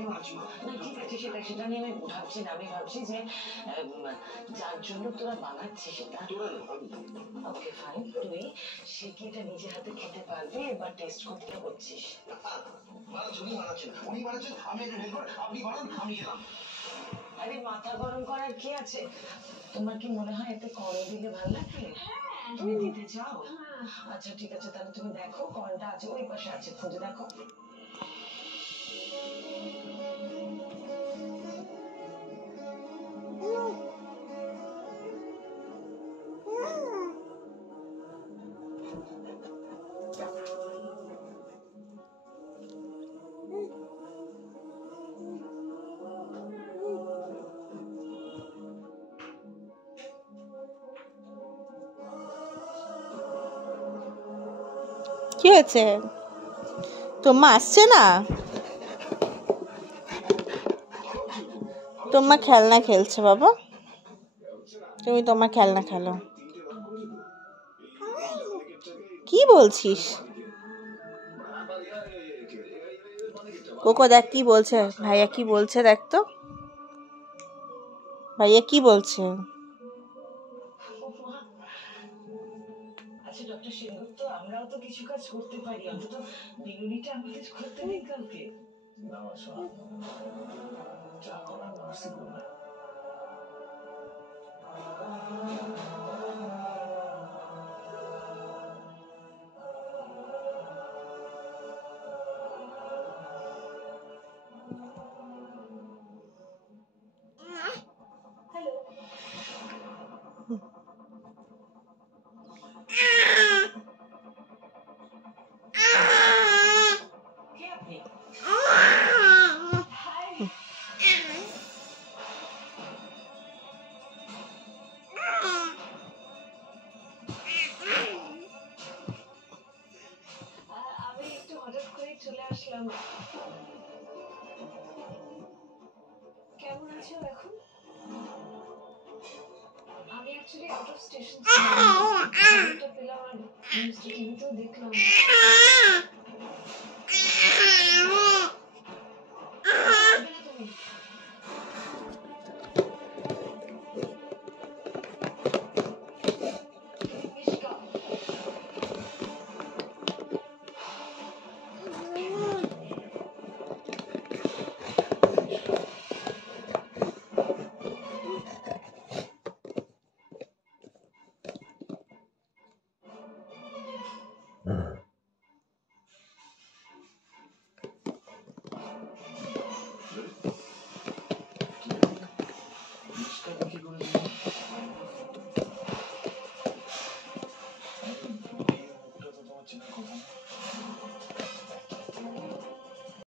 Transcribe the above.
না ঠিক আছে, সেটা নিয়ে আমি ভাবছি না। আমি ভাবছি যে যার জন্য তোরা বানাচ্ছিস সেটা, ওকে ফাইন, তুই সে কি এটা নিজে হাতে খেতে পারবি বা টেস্ট করতে হচ্ছিস? আরে মাথা গরম করার কি আছে? তোমার কি মনে হয় এতে কর্ন দিলে ভালো লাগে? তুমি দিতে চাও? আচ্ছা ঠিক আছে, তাহলে তুমি দেখো কর্নটা আছে ওই পাশে আছে, খুঁজে দেখো। কি হয়েছে? তোমা আসছে না? তোমার খেলনা খেলছে বাবা, তুমি তোমার খেলনা খেলো। কি বলছিস? কোকো দেখ কি বলছে, ভাইয়া কি বলছে, দেখ তো ভাইয়া কি বলছে। আচ্ছা ডক্টর সেনগুপ্ত, আমরাও তো কিছু কাজ করতে পারি, অন্তত বিনুনিটা আমাদের করতে নেই কাউকে। না শোনা, যা করার নার্সই করবে। আমি একটু হঠাৎ করে চলে আসলাম। কেমন আছো এখন? আমি অ্যাকচুয়ালি আউট অফ স্টেশন পেলাম আর টিভিতেও দেখলাম। তোমার চেনার কথা না?